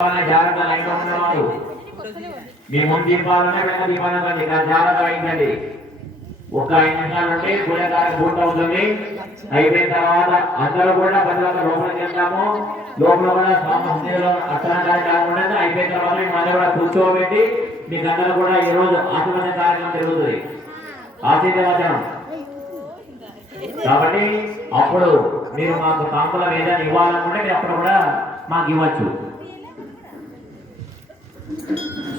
జాగ్రత్త లైన్ ఉన్నవాడు మీ ముందు దీపాలనే వెనక దీపాలండి జాగ్రత్త వహించండి. ఒక 5 నిమిషాలు ఉంటే పూజకారం పూర్తవుతుంది. అయిపోయిన తర్వాత అందరూ కూడా భద్రత లోపల చేస్తాము. లోపల కూడా స్వామి హృదయంలో అర్చన కార్యక్రమం ఉండదు. అయిపోయిన తర్వాత మళ్ళీ కూడా కూర్చోబెట్టి మీకు అందరూ కూడా ఈ రోజు ఆశీర్వచన కార్యక్రమం జరుగుతుంది. ఆశీర్వచనం కాబట్టి అప్పుడు మీరు మాకు తాంబూలం ఏదైనా ఇవ్వాలనుకుంటే మీరు అప్పుడు కూడా మాకు ఇవ్వచ్చు.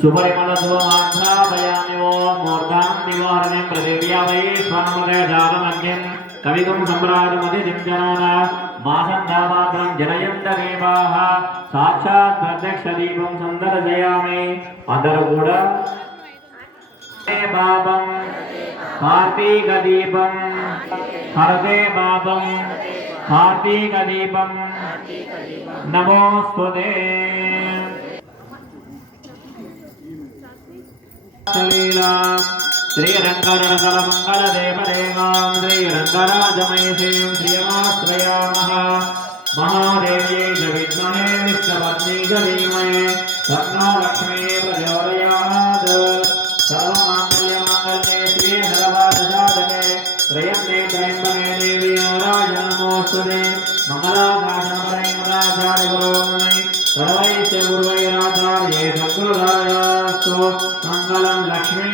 सुपरिमलधूमाघ्रापयामि ओं मूर्धां निवारणं प्रदेव्या वै स्वानमदयजातमग्निं कविगुं सम्राटमतिथिं जनोना मासन्धामात्रं जनयन्तदेवाः साक्षात् प्रत्यक्षदीपं सन्दर्शयामि అందరూ కూడా పాపం కార్తీక దీపం హరతే పాపం కార్తీక దీపం నమోస్తుతే श्रीरङ्गरणकलमङ्गलदेवदेवां श्रीरङ्गराजमयीं श्रियमाश्रयामः महादेव्यै च विद्महे विष्णुपत्नी च धीमहि तन्नो लक्ष्मी प्रचोदयात् सर्वमाङ्गल्यमाङ्गल्ये श्रिये सर्वार्थसाधके त्र्यम्बके त्र्यम्बके देवी नारायणी नमोस्तुते मङ्गलाशासनपरमे मङ्गलाचार्यगुरोर्मे सर्वैश्च गुरुवैराचार्ये सद्गुरुरायास्तु मङ्गलं लक्ष्मी